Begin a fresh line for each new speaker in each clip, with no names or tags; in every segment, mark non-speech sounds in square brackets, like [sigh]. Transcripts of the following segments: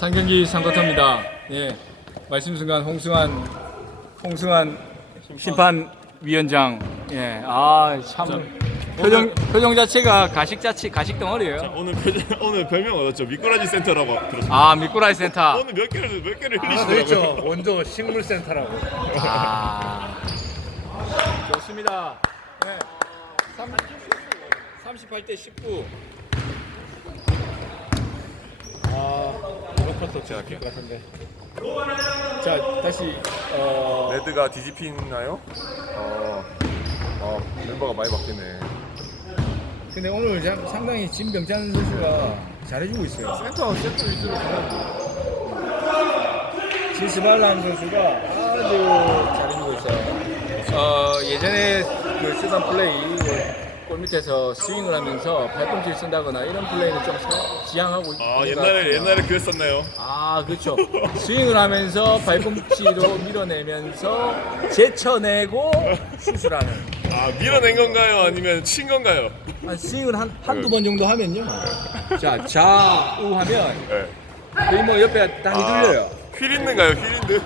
상경기 상거터입니다. 예, 말씀 순간 홍승환 홍승환 심판 위원장. 예, 아참 표정 표정 자체가 가식 자체 가식 덩어리예요.
오늘 표정, 오늘 별명 얻었죠. 미꾸라지 센터라고 들었습니다.
아 미꾸라지 센터.
오늘 몇 개를 몇 개를
하나 더
흘리시더라고요.
있죠. 원조 식물센터라고.
아 [laughs] 좋습니다. 네, 38대 19.
컷도 제가 할게요. 같은데.
자 다시 어,
레드가 뒤집히나요? 어, 어 멤버가 많이 바뀌네.
근데 오늘 참- 상당히 진병찬 선수가 잘해주고 있어요.
센터 세트 위주로 가면
지스발람 선수가 아주 잘해주고 있어요. 어, 예전에 그 쓰던 플레이 뭐 골 밑에서 스윙을 하면서 발꿈치를 쓴다거나 이런 플레이는 좀 사- 지향하고
아
있는 것
옛날에. 옛날에 그랬었나요?
아 그렇죠. 스윙을 하면서 발꿈치로 밀어내면서 제쳐내고 수술하는.
아 밀어낸 건가요? 아니면 친 건가요?
한 스윙을 한 한두 번 정도 하면요. 자 좌우 하면
네.
거의 뭐 옆에 땅이 들려요.
휠인드인가요? 휠인드?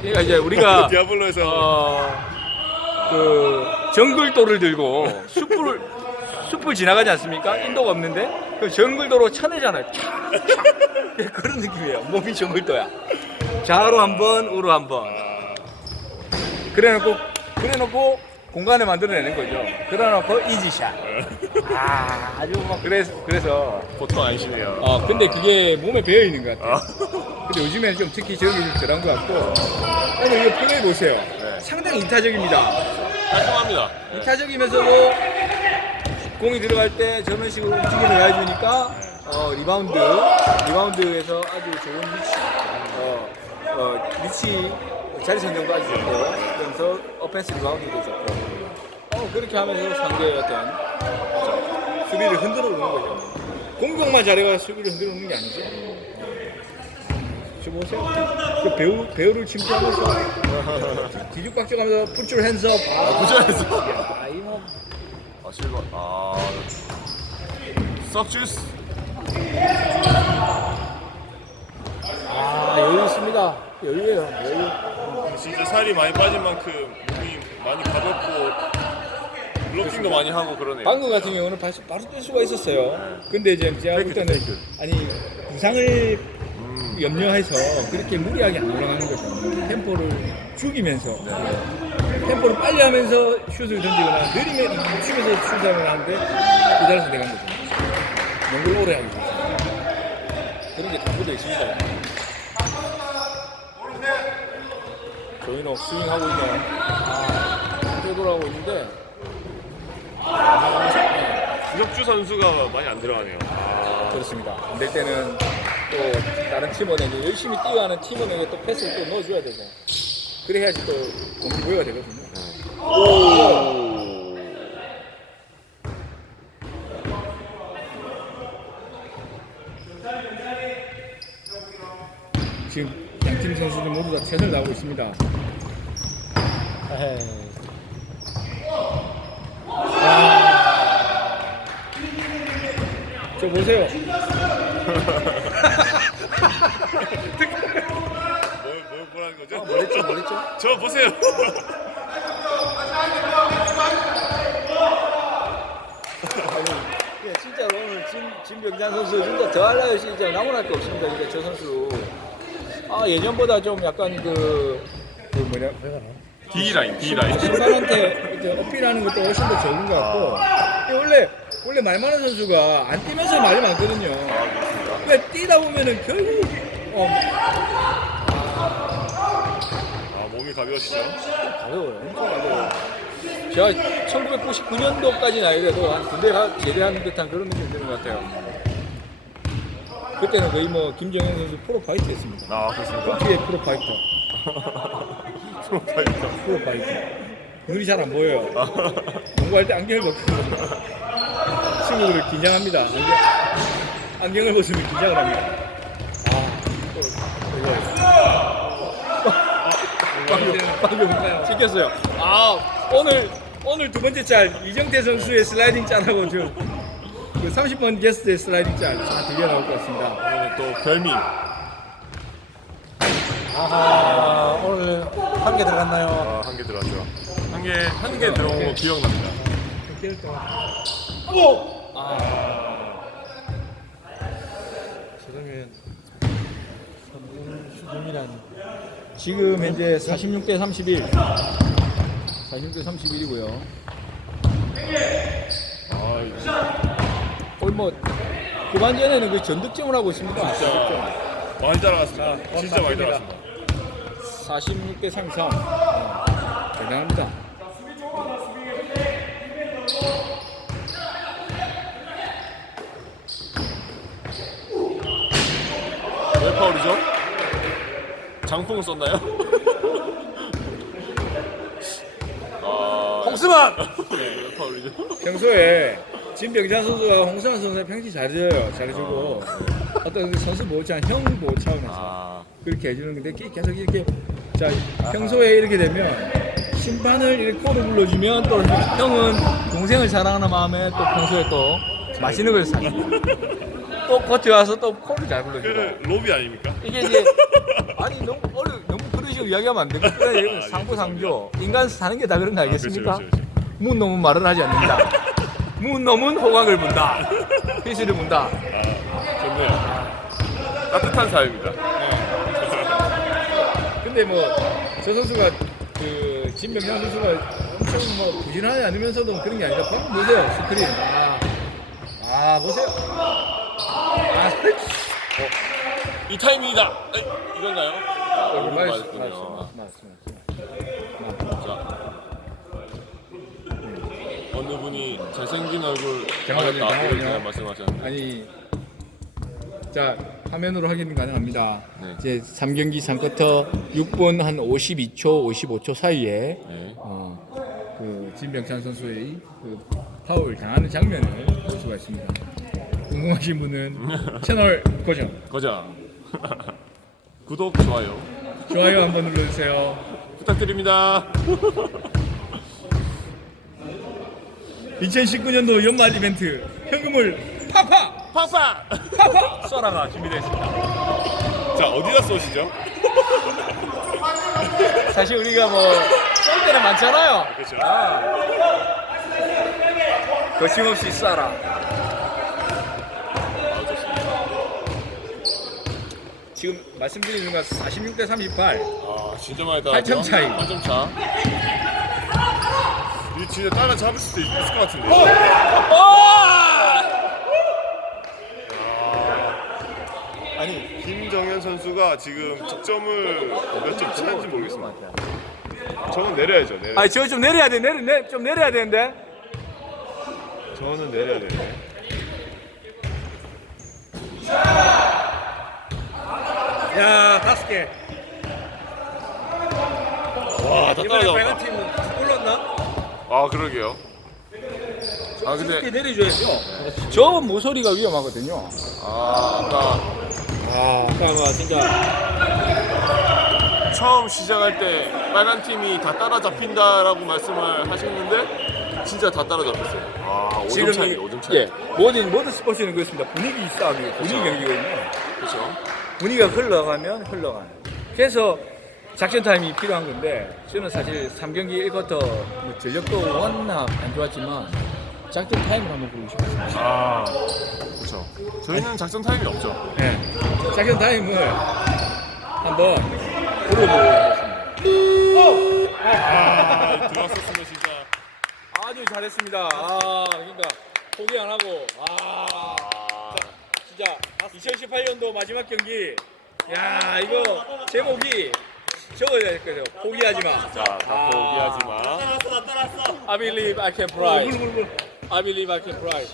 그러니까 이제 우리가 [laughs]
디아블로에서
어, 그 정글도를 들고 숲을 숲을 지나가지 않습니까? 인도가 없는데 그 정글도로 쳐내잖아요. 촥, 촥. 그런 느낌이에요. 몸이 정글도야. 좌로 한 번, 우로 한 번. 그래놓고 그래놓고 공간을 만들어내는 거죠. 그래놓고 이지샷. 아, 아주 막 그래서 그래서
보통 아니시네요.
어 근데 그게 몸에 배어 있는 것 같아요. 근데 요즘에는 좀 특히 저기 좀 덜한 것 같고 오늘 이거 플레이 보세요. 상당히 이타적입니다.
깔끔합니다.
이타적이면서도 공이 들어갈 때 저런 식으로 움직임을 해주니까 어, 리바운드 리바운드에서 아주 좋은 위치 어, 어, 위치 자리 선정도 아주 좋고 그러면서 어펜스 리바운드도 좋고 어, 그렇게 하면서 상대의 어떤 수비를 흔들어 놓는 거죠. 공격만 잘해가 수비를 흔들어 놓는 게 아니죠. 저 보세요. 그 배우 배우를 침투하면서 [laughs] 뒤죽박죽하면서 put your hands up. 아,
부자에서
아, 이뭐
아 실버 아 썩주스
아, 여유 있습니다. 여유예요. 여유.
진짜 살이 많이 빠진 만큼 몸이 많이 가볍고 블로킹도 많이 하고 그러네요.
방금 같은 경우는 바로, 바로 뛸 수가 있었어요. 근데 이제 제가 볼 때는 아니 부상을 염려해서 그렇게 무리하게 안 올라가는 거죠. 템포를 죽이면서 템포를 빨리 하면서 슛을 던지거나 느리면 멈추면서 슛을 하는데 그 자리에서 내간 거죠. 농구를 오래 하기 위해서. 그런 게 담보되어 있습니다. 조인호 스윙하고 있네요. 아, 되돌아오고 있는데
구석주 선수가 많이 안 들어가네요.
그렇습니다. 안 될 때는 또 다른 팀원에게 열심히 뛰어하는 팀원에게 또 패스를 또 넣어줘야 되고 그래야지 또 동기부여가 되거든요. 지금 양팀 선수들 모두 다 최선을 다하고 있습니다. 저 보세요.
뭘, 뭘 보라는 거죠?
뭐랬죠, 뭐랬죠?
저 보세요.
예, 진짜로 오늘 진, 진병장 선수 진짜 더할 나위 진짜 나무랄 게 없습니다. 진짜 저 선수. 아 예전보다 좀 약간 그, 그 뭐냐
D 라인 D 라인
심판한테 이제 어필하는 것도 훨씬 더 좋은 것 같고 이 원래 원래 말 많은 선수가 안 뛰면서 말이 많거든요. 그러니까 뛰다 보면은 결국 어
아 몸이 가벼우시죠?
가벼워요. 엄청 가벼워요. 제가 1999년도까지 나이래도 한 군대 가 제대하는 듯한 그런 느낌이 드는 것 같아요. 그때는 거의 뭐 김정현 선수 프로 파이터였습니다.
아 그렇습니까?
뒤에 프로 파이터. [laughs]
프로파이터
프로 파이터. 눈이 잘 안 보여요. 농구할 때 안경을 벗거든요. [laughs] 친구들을 긴장합니다. 안경, 안경을 벗으면 긴장을 합니다. 아, 또, 이거. 방금, 방금 찍혔어요. 아, 오늘, 오늘 두 번째 짤, 이정태 선수의 슬라이딩 짤하고 저, 그 30번 게스트의 슬라이딩 짤다 들려 나올 것 같습니다.
오늘 또 별미
아하 오늘 한 개 들어갔나요?
아, 한 개 들어갔죠. 한 개, 한 개 들어온 거 기억납니다.
그러면 3분 수금이란
지금 현재 46대 31. 46대 31이고요.
아, 이거
오늘 뭐 후반전에는 그 전득점을 하고 있습니다.
진짜 많이 따라갔습니다. 진짜 많이 따라갔습니다.
46대 33. 대단합니다.
왜 파울이죠? 장풍 썼나요? [laughs] 아,
홍수만! [laughs]
네, 왜 파울이죠?
평소에 진병찬 선수가 홍수만 선수를 평시 잘해줘요. 잘해주고 어떤 그 선수 보호차, 형 차원에서
아,
그렇게 해주는 건데 계속 이렇게 자 평소에 이렇게 되면 심판을 이렇게 코를 불러주면 또 형은 동생을 사랑하는 마음에 또 평소에 또 맛있는 걸 사주고 [laughs] 또 겉에 와서 또 코를 잘 불러주고
그 로비 아닙니까?
이게 이제 [laughs] 아니 너무 어려 너무 그런 식으로 이야기하면 안 되고 그냥 상부상조 인간 사는 게 다 그런 거 알겠습니까?
그렇죠, 그렇죠,
문 놈은 말을 하지 않는다. 문 놈은 호강을 문다. 피스를 문다.
아, 좋네요. 따뜻한 사회입니다.
근데 뭐 저 선수가 그 진명현 선수가 엄청 뭐 부진하지 않으면서도 그런 게 아니라 방금 보세요 스크린. 아, 아 보세요. 아,
이 타이밍이다! 에이, 이건가요? 아,
맞았어,
맞았군요. 자. 어느 분이 잘생긴 얼굴
잠깐만요,
맞았다.
잠깐만요.
이렇게 말씀하셨는데.
아니 자 화면으로 확인 가능합니다.
네.
이제 3경기 3쿼터 6분 한 52초 55초 사이에
네.
어, 그 진병찬 선수의 그 파울 당하는 장면을 볼 수가 있습니다. 궁금하신 분은 채널 고정,
거자. [laughs] 구독, 좋아요.
좋아요 한번 눌러주세요.
부탁드립니다. [laughs]
2019년도 연말 이벤트 현금을 팍팍
파파!
팍팍 쏘라가 준비되어 있습니다.
자, 어디다 쏘시죠? [laughs]
사실 우리가 뭐쏠 때는 많잖아요.
그렇죠.
거침없이 쏴라.
아, 좋습니다.
지금 말씀드린 순간 46대 38.
아, 진짜 많이 따라.
팔점 차이.
8점 차. 이 진짜 따라 잡을 수도 있을 것 같은데. 아니 김정현 선수가 지금 득점을 몇 점 차인지 모르겠습니다. 저는 내려야죠. 내려.
아, 저거 좀 내려야 돼. 내려, 내, 좀 내려야 되는데.
저는 내려야 돼요.
야, 다섯 개.
와, 다 따라잡았다.
팀은 골랐나?
아, 그러게요. 아,
이렇게
근데
내려줘야죠. 저 모서리가 위험하거든요.
아, 아까
아, 아까 진짜.
처음 시작할 때 빨간 팀이 다 따라잡힌다라고 말씀을 하셨는데 진짜 다 따라잡혔어요. 아, 5점 차이, 5점 차이.
예, 모든 모든 스포츠는 그렇습니다. 분위기 싸움이 분위기 경기거든요.
그렇죠.
분위기가 흘러가면 흘러가는. 그래서 작전 타임이 필요한 건데 저는 사실 3경기 1쿼터 뭐 전력도 워낙 안 좋았지만 작전 타임을 한번 보고 싶었습니다.
아, 그렇죠. 저희는 작전 타임이 없죠.
네. 작전 타임을 한번 불러보고 하겠습니다.
아, 들어왔었으면 진짜.
아주 잘했습니다. 아, 그러니까 포기 안 하고 아, 진짜 2018년도 마지막 경기. 야, 이거 제목이 적어야 될 거예요. 포기하지 마.
자, 다
아.
포기하지 마.
I believe I can fly. I believe I can fly.